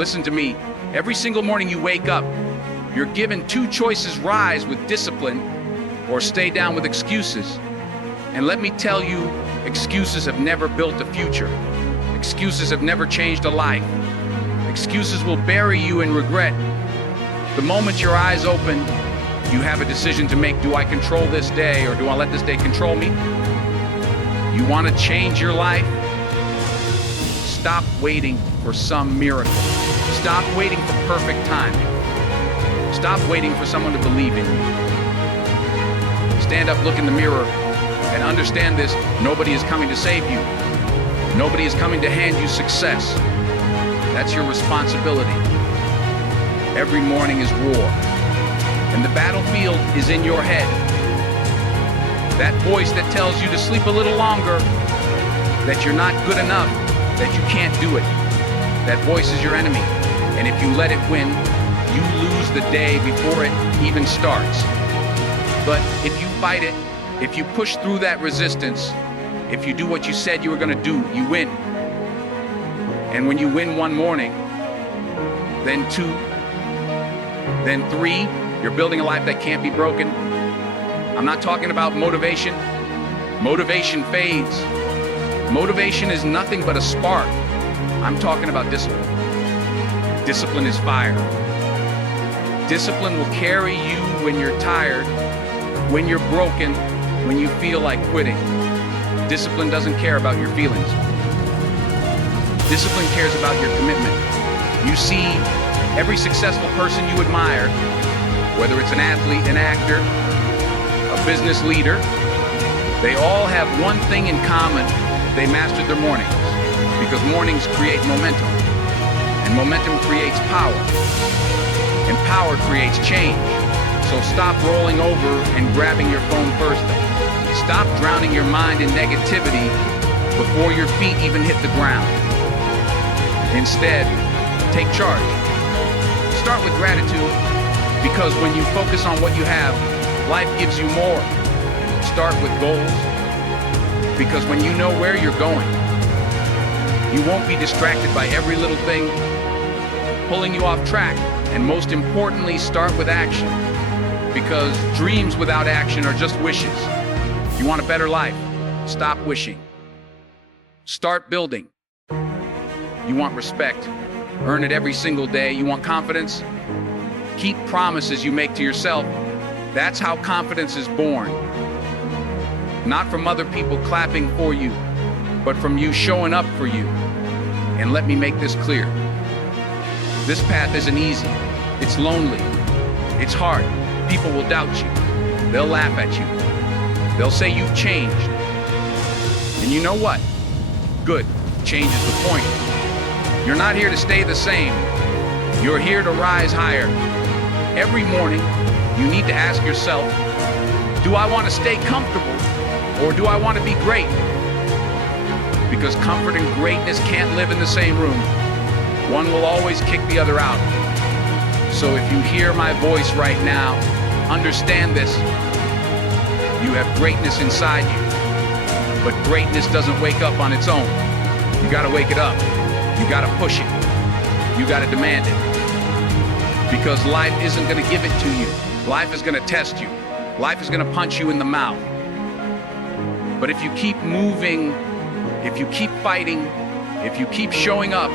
Listen to me. Every single morning you wake up, you're given two choices: rise with discipline or stay down with excuses. And let me tell you, excuses have never built a future. Excuses have never changed a life. Excuses will bury you in regret. The moment your eyes open, you have a decision to make. Do I control this day, or do I let this day control me? You want to change your life? Stop waiting for some miracle. Stop waiting for perfect timing. Stop waiting for someone to believe in you. Stand up, look in the mirror, and understand this: nobody is coming to save you. Nobody is coming to hand you success. That's your responsibility. Every morning is war, and the battlefield is in your head. That voice that tells you to sleep a little longer, that you're not good enough, that you can't do it. That voice is your enemy, and if you let it win, you lose the day before it even starts. But if you fight it, if you push through that resistance, if you do what you said you were going to do, you win. And when you win one morning, then two, then three, you're building a life that can't be broken. I'm not talking about motivation. Motivation fades. Motivation is nothing but a spark. I'm talking about discipline. Discipline is fire. Discipline will carry you when you're tired, when you're broken, when you feel like quitting. Discipline doesn't care about your feelings. Discipline cares about your commitment. You see, every successful person you admire, whether it's an athlete, an actor, a business leader, they all have one thing in common: they mastered their mornings, because mornings create momentum, and momentum creates power, and power creates change. So stop rolling over and grabbing your phone first. Stop drowning your mind in negativity before your feet even hit the ground. Instead, take charge. Start with gratitude, because when you focus on what you have, life gives you more. Start with goals, because when you know where you're going, you won't be distracted by every little thing pulling you off track. And most importantly, start with action, because dreams without action are just wishes. You want a better life? Stop wishing. Start building. You want respect? Earn it every single day. You want confidence? Keep promises you make to yourself. That's how confidence is born. Not from other people clapping for you, but from you showing up for you. And let me make this clear. This path isn't easy. It's lonely. It's hard. People will doubt you. They'll laugh at you. They'll say you've changed. And you know what? Good. Change is the point. You're not here to stay the same. You're here to rise higher. Every morning, you need to ask yourself, do I want to stay comfortable, or do I want to be great? Because comfort and greatness can't live in the same room. One will always kick the other out. So if you hear my voice right now, understand this. You have greatness inside you, but greatness doesn't wake up on its own. You gotta wake it up. You gotta push it. You gotta demand it. Because life isn't gonna give it to you. Life is gonna test you. Life is gonna punch you in the mouth. But if you keep moving, if you keep fighting, if you keep showing up,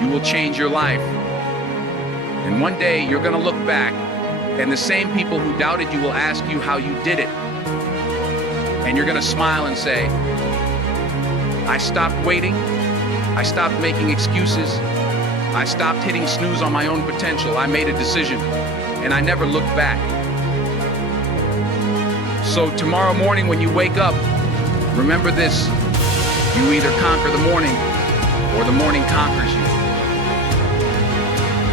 you will change your life. And one day you're gonna look back, and the same people who doubted you will ask you how you did it. And you're gonna smile and say, I stopped waiting. I stopped making excuses. I stopped hitting snooze on my own potential. I made a decision, and I never looked back. So tomorrow morning when you wake up, remember this: you either conquer the morning, or the morning conquers you.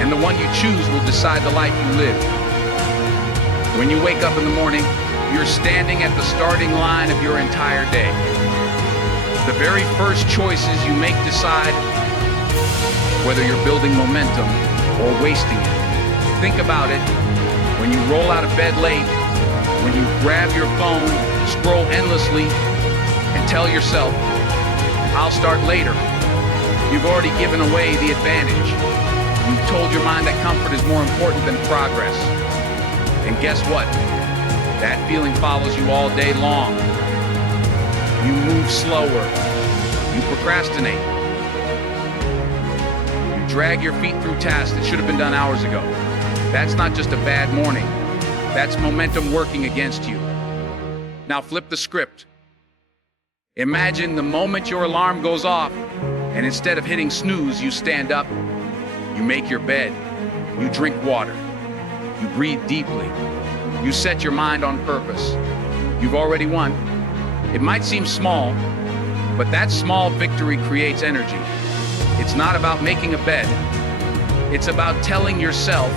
And the one you choose will decide the life you live. When you wake up in the morning, you're standing at the starting line of your entire day. The very first choices you make decide whether you're building momentum or wasting it. Think about it. When you roll out of bed late, when you grab your phone, scroll endlessly, and tell yourself, I'll start later, you've already given away the advantage. You've told your mind that comfort is more important than progress. And guess what? That feeling follows you all day long. You move slower. You procrastinate. You drag your feet through tasks that should have been done hours ago. That's not just a bad morning. That's momentum working against you. Now flip the script. Imagine the moment your alarm goes off, and instead of hitting snooze, you stand up, you make your bed, you drink water, you breathe deeply, you set your mind on purpose. You've already won. It might seem small, but that small victory creates energy. It's not about making a bed. It's about telling yourself,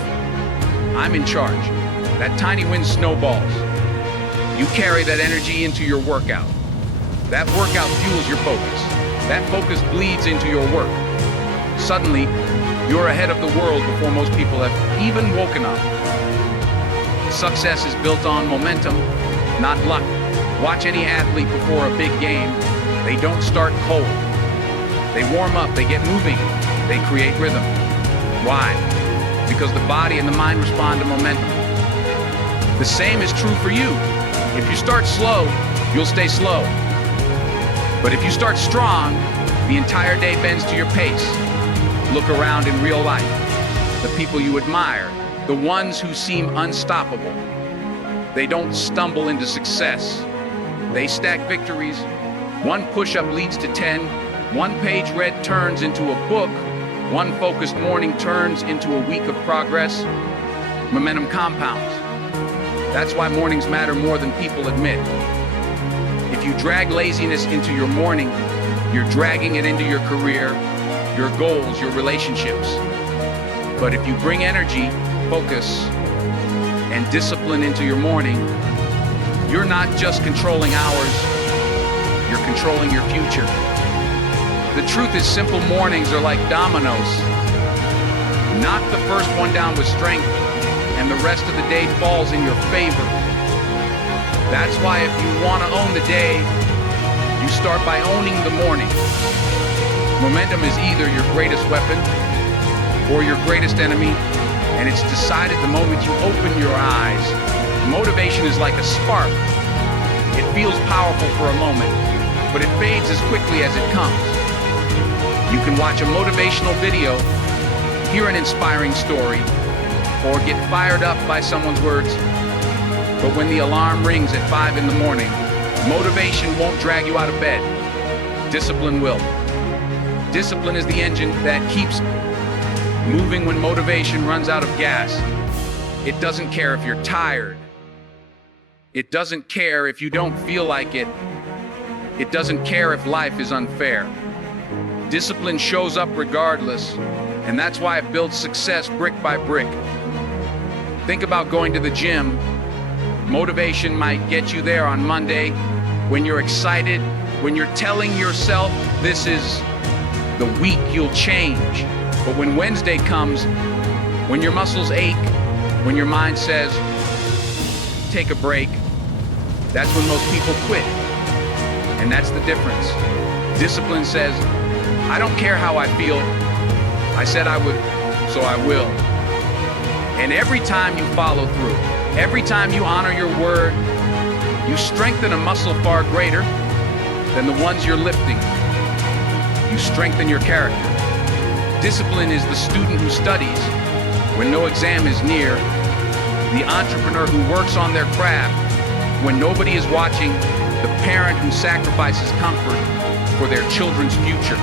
I'm in charge. That tiny win snowballs. You carry that energy into your workout. That workout fuels your focus. That focus bleeds into your work. Suddenly, you're ahead of the world before most people have even woken up. Success is built on momentum, not luck. Watch any athlete before a big game. They don't start cold. They warm up, they get moving, they create rhythm. Why? Because the body and the mind respond to momentum. The same is true for you. If you start slow, you'll stay slow. But if you start strong, the entire day bends to your pace. Look around in real life. The people you admire, the ones who seem unstoppable. They don't stumble into success. They stack victories. One push-up leads to 10. One page read turns into a book. One focused morning turns into a week of progress. Momentum compounds. That's why mornings matter more than people admit. If you drag laziness into your morning, you're dragging it into your career, your goals, your relationships. But if you bring energy, focus, and discipline into your morning, you're not just controlling hours, you're controlling your future. The truth is, simple mornings are like dominoes. Knock the first one down with strength, and the rest of the day falls in your favor. That's why if you want to own the day, you start by owning the morning. Momentum is either your greatest weapon or your greatest enemy, and it's decided the moment you open your eyes. Motivation is like a spark. It feels powerful for a moment, but it fades as quickly as it comes. You can watch a motivational video, hear an inspiring story, or get fired up by someone's words. But when the alarm rings at 5 in the morning, motivation won't drag you out of bed. Discipline will. Discipline is the engine that keeps moving when motivation runs out of gas. It doesn't care if you're tired. It doesn't care if you don't feel like it. It doesn't care if life is unfair. Discipline shows up regardless, and that's why it builds success brick by brick. Think about going to the gym. Motivation might get you there on Monday when you're excited, when you're telling yourself this is the week you'll change. But when Wednesday comes, when your muscles ache, when your mind says, take a break, that's when most people quit. And that's the difference. Discipline says, I don't care how I feel. I said I would, so I will. And every time you follow through, every time you honor your word, you strengthen a muscle far greater than the ones you're lifting. You strengthen your character. Discipline is the student who studies when no exam is near, the entrepreneur who works on their craft when nobody is watching, the parent who sacrifices comfort for their children's future.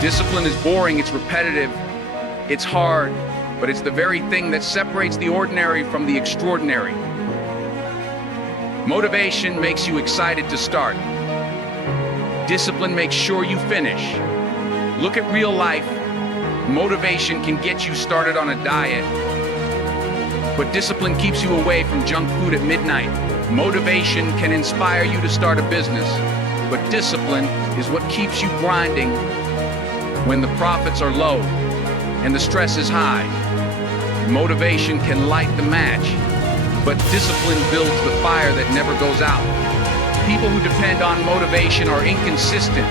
Discipline is boring, it's repetitive, it's hard, but it's the very thing that separates the ordinary from the extraordinary. Motivation makes you excited to start. Discipline makes sure you finish. Look at real life. Motivation can get you started on a diet, but discipline keeps you away from junk food at midnight. Motivation can inspire you to start a business, but discipline is what keeps you grinding when the profits are low and the stress is high. Motivation can light the match, but discipline builds the fire that never goes out. People who depend on motivation are inconsistent.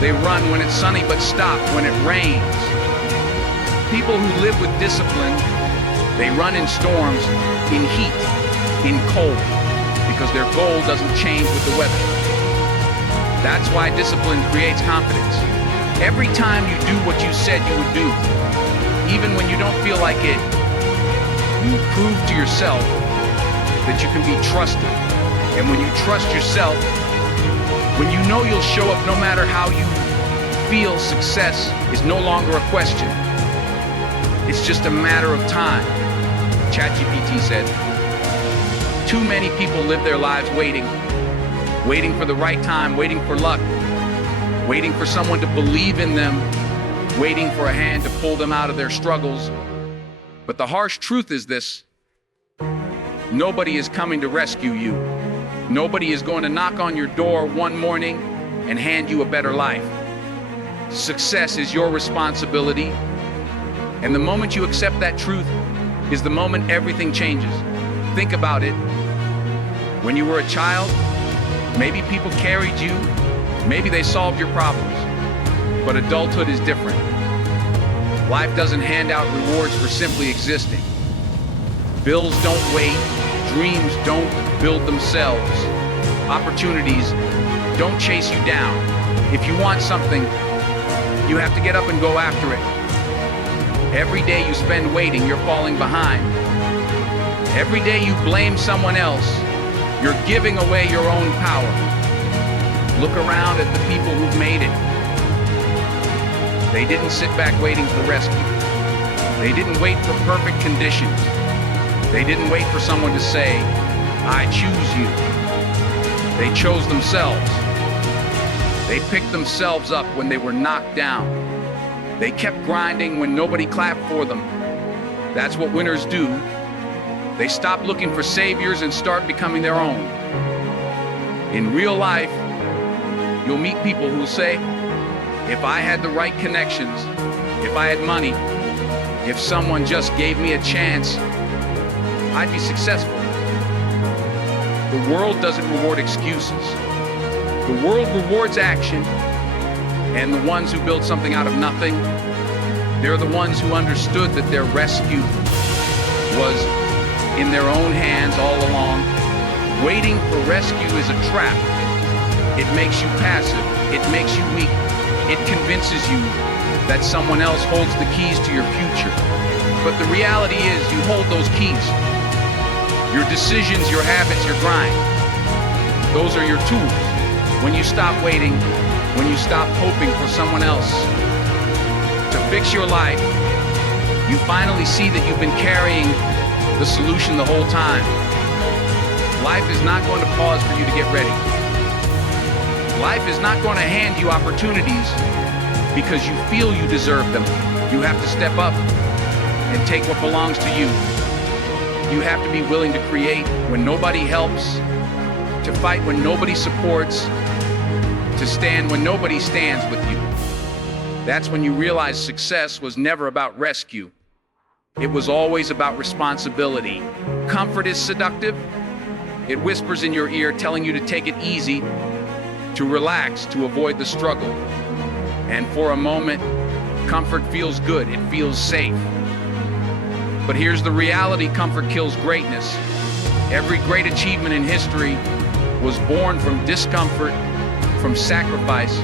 They run when it's sunny but stop when it rains. People who live with discipline, they run in storms, in heat, in cold, because their goal doesn't change with the weather. That's why discipline creates confidence. Every time you do what you said you would do, even when you don't feel like it, you prove to yourself that you can be trusted. And when you trust yourself, when you know you'll show up no matter how you feel, success is no longer a question. It's just a matter of time. ChatGPT said. Too many people live their lives waiting for the right time, waiting for luck, waiting for someone to believe in them, waiting for a hand to pull them out of their struggles. But the harsh truth is this: nobody is coming to rescue you. Nobody is going to knock on your door one morning and hand you a better life. Success is your responsibility. And the moment you accept that truth is the moment everything changes. Think about it. When you were a child, maybe people carried you, maybe they solved your problems. But adulthood is different. Life doesn't hand out rewards for simply existing. Bills don't wait, dreams don't build themselves. Opportunities don't chase you down. If you want something, you have to get up and go after it. Every day you spend waiting, you're falling behind. Every day you blame someone else, you're giving away your own power. Look around at the people who've made it. They didn't sit back waiting for rescue. They didn't wait for perfect conditions. They didn't wait for someone to say, "I choose you." They chose themselves. They picked themselves up when they were knocked down. They kept grinding when nobody clapped for them. That's what winners do. They stop looking for saviors and start becoming their own. In real life, you'll meet people who'll say, "If I had the right connections, if I had money, if someone just gave me a chance, I'd be successful." The world doesn't reward excuses. The world rewards action, and the ones who build something out of nothing, they're the ones who understood that their rescue was in their own hands all along. Waiting for rescue is a trap. It makes you passive. It makes you weak. It convinces you that someone else holds the keys to your future. But the reality is you hold those keys. Your decisions, your habits, your grind. Those are your tools. When you stop waiting, when you stop hoping for someone else to fix your life, you finally see that you've been carrying the solution the whole time. Life is not going to pause for you to get ready. Life is not going to hand you opportunities because you feel you deserve them. You have to step up and take what belongs to you. You have to be willing to create when nobody helps, to fight when nobody supports, to stand when nobody stands with you. That's when you realize success was never about rescue. It was always about responsibility. Comfort is seductive. It whispers in your ear, telling you to take it easy, to relax, to avoid the struggle. And for a moment, comfort feels good. It feels safe. But here's the reality: comfort kills greatness. Every great achievement in history was born from discomfort, from sacrifice,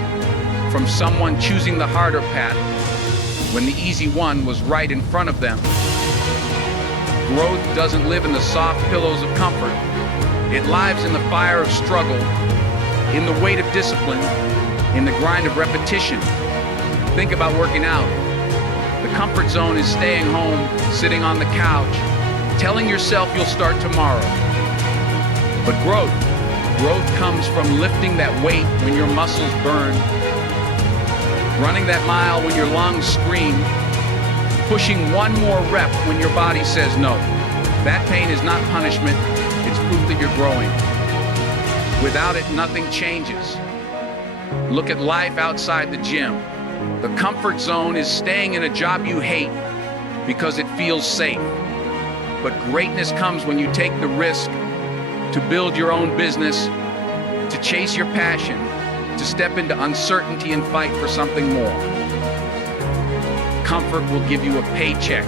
from someone choosing the harder path when the easy one was right in front of them. Growth doesn't live in the soft pillows of comfort. It lives in the fire of struggle, in the weight of discipline, in the grind of repetition. Think about working out. The comfort zone is staying home, sitting on the couch, telling yourself you'll start tomorrow. But growth comes from lifting that weight when your muscles burn, running that mile when your lungs scream, pushing one more rep when your body says no. That pain is not punishment, it's proof that you're growing. Without it, nothing changes. Look at life outside the gym. The comfort zone is staying in a job you hate because it feels safe. But greatness comes when you take the risk to build your own business, to chase your passion, to step into uncertainty and fight for something more. Comfort will give you a paycheck,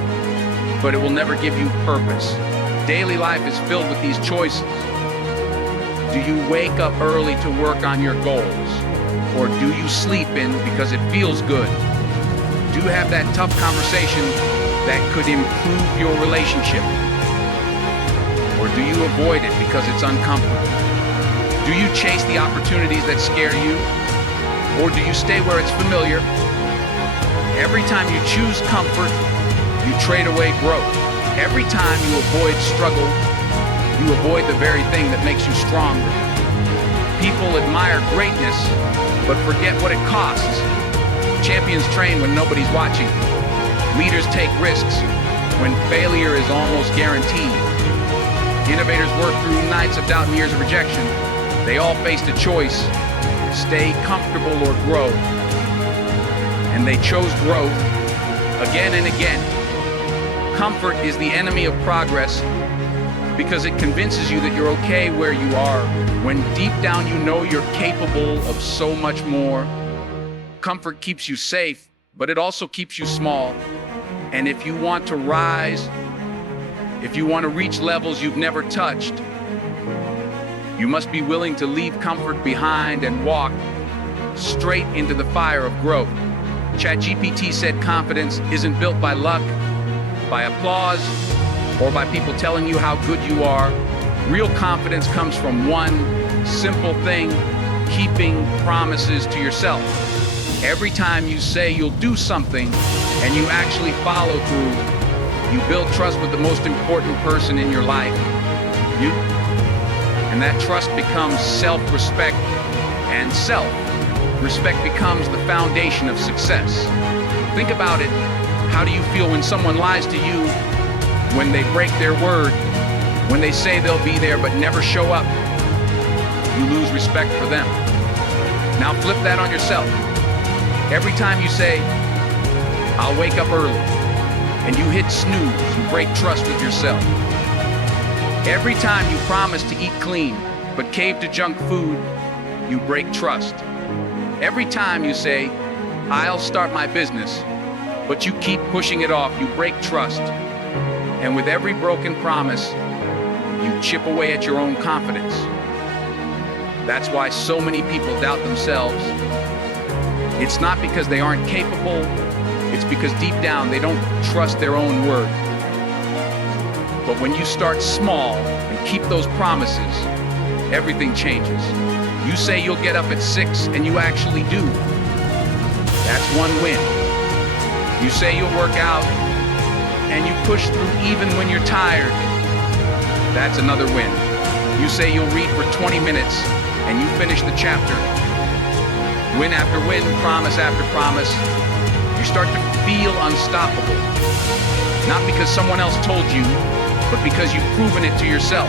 but it will never give you purpose. Daily life is filled with these choices. Do you wake up early to work on your goals? Or do you sleep in because it feels good? Do you have that tough conversation that could improve your relationship? Or do you avoid it because it's uncomfortable? Do you chase the opportunities that scare you? Or do you stay where it's familiar? Every time you choose comfort, you trade away growth. Every time you avoid struggle, you avoid the very thing that makes you stronger. People admire greatness, but forget what it costs. Champions train when nobody's watching. Leaders take risks when failure is almost guaranteed. Innovators work through nights of doubt and years of rejection. They all faced a choice: stay comfortable or grow. And they chose growth again and again. Comfort is the enemy of progress because it convinces you that you're okay where you are, when deep down you know you're capable of so much more. Comfort keeps you safe, but it also keeps you small. And if you want to rise, if you want to reach levels you've never touched, you must be willing to leave comfort behind and walk straight into the fire of growth. ChatGPT said confidence isn't built by luck, by applause, or by people telling you how good you are. Real confidence comes from one simple thing: keeping promises to yourself. Every time you say you'll do something and you actually follow through, you build trust with the most important person in your life, you. And that trust becomes self-respect, and self-respect becomes the foundation of success. Think about it. How do you feel when someone lies to you, when they break their word, when they say they'll be there but never show up? You lose respect for them. Now flip that on yourself. Every time you say, I'll wake up early, and you hit snooze, you break trust with yourself. Every time you promise to eat clean but cave to junk food, you break trust. Every time you say, I'll start my business, but you keep pushing it off, you break trust. And with every broken promise, you chip away at your own confidence. That's why so many people doubt themselves. It's not because they aren't capable, it's because deep down they don't trust their own word. But when you start small and keep those promises, everything changes. You say you'll get up at 6 and you actually do. That's one win. You say you'll work out and you push through even when you're tired. That's another win. You say you'll read for 20 minutes and you finish the chapter. Win after win, promise after promise. You start to feel unstoppable. Not because someone else told you, but because you've proven it to yourself.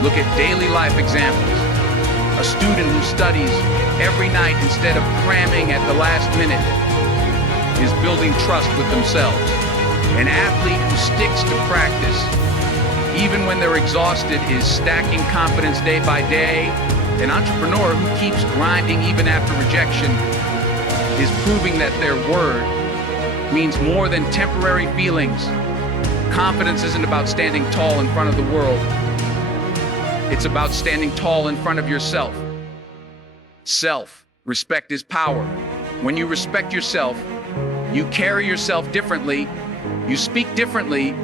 Look at daily life examples. A student who studies every night instead of cramming at the last minute is building trust with themselves. An athlete who sticks to practice, even when they're exhausted, is stacking confidence day by day. An entrepreneur who keeps grinding even after rejection is proving that their word means more than temporary feelings. Confidence isn't about standing tall in front of the world. It's about standing tall in front of yourself. Self-respect is power. When you respect yourself, you carry yourself differently, you speak differently,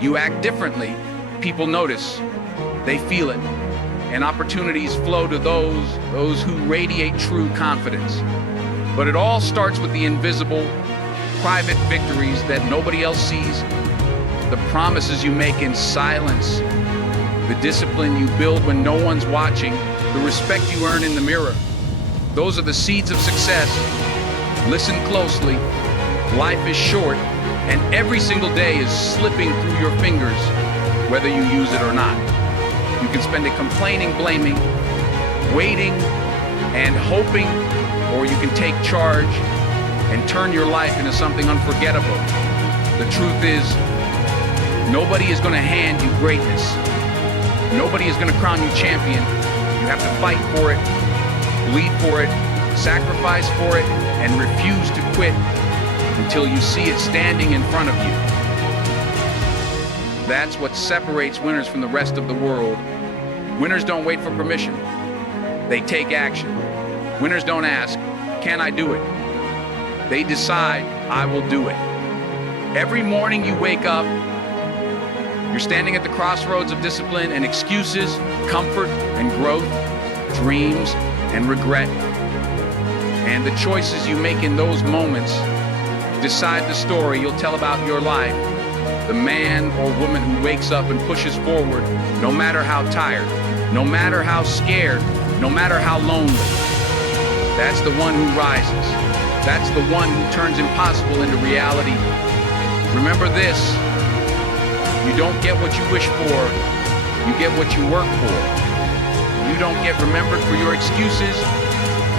you act differently. People notice, they feel it, and opportunities flow to those who radiate true confidence. But it all starts with the invisible, private victories that nobody else sees, the promises you make in silence, the discipline you build when no one's watching, the respect you earn in the mirror. Those are the seeds of success. Listen closely. Life is short, and every single day is slipping through your fingers, whether you use it or not. You can spend it complaining, blaming, waiting, and hoping, or you can take charge and turn your life into something unforgettable. The truth is, nobody is going to hand you greatness. Nobody is going to crown you champion. You have to fight for it, bleed for it, sacrifice for it, and refuse to quit until you see it standing in front of you. That's what separates winners from the rest of the world. Winners don't wait for permission. They take action. Winners don't ask, can I do it? They decide, I will do it. Every morning you wake up, you're standing at the crossroads of discipline and excuses, comfort and growth, dreams and regret. And the choices you make in those moments decide the story you'll tell about your life. The man or woman who wakes up and pushes forward, no matter how tired, no matter how scared, no matter how lonely. That's the one who rises. That's the one who turns impossible into reality. Remember this, you don't get what you wish for, you get what you work for. You don't get remembered for your excuses,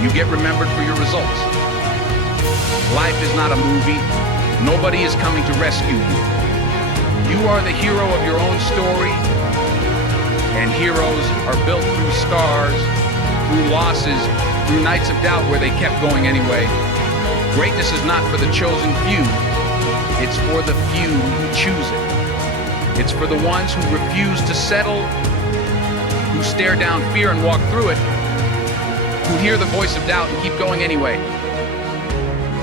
you get remembered for your results. Life is not a movie. Nobody is coming to rescue you. You are the hero of your own story, and heroes are built through scars, through losses, through nights of doubt where they kept going anyway. Greatness is not for the chosen few. It's for the few who choose it. It's for the ones who refuse to settle, who stare down fear and walk through it, who hear the voice of doubt and keep going anyway.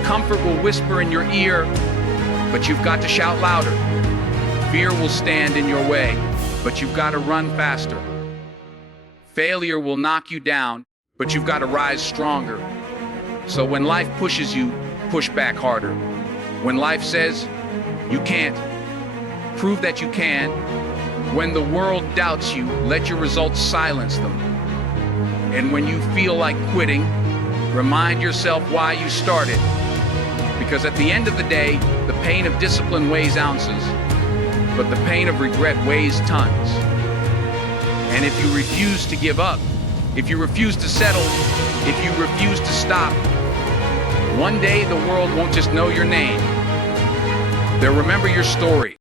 Comfort will whisper in your ear, but you've got to shout louder. Fear will stand in your way, but you've got to run faster. Failure will knock you down, but you've got to rise stronger. So when life pushes you, push back harder. When life says, you can't, prove that you can. When the world doubts you, let your results silence them. And when you feel like quitting, remind yourself why you started. Because at the end of the day, the pain of discipline weighs ounces, but the pain of regret weighs tons. And if you refuse to give up, if you refuse to settle, if you refuse to stop, one day the world won't just know your name. They'll remember your story.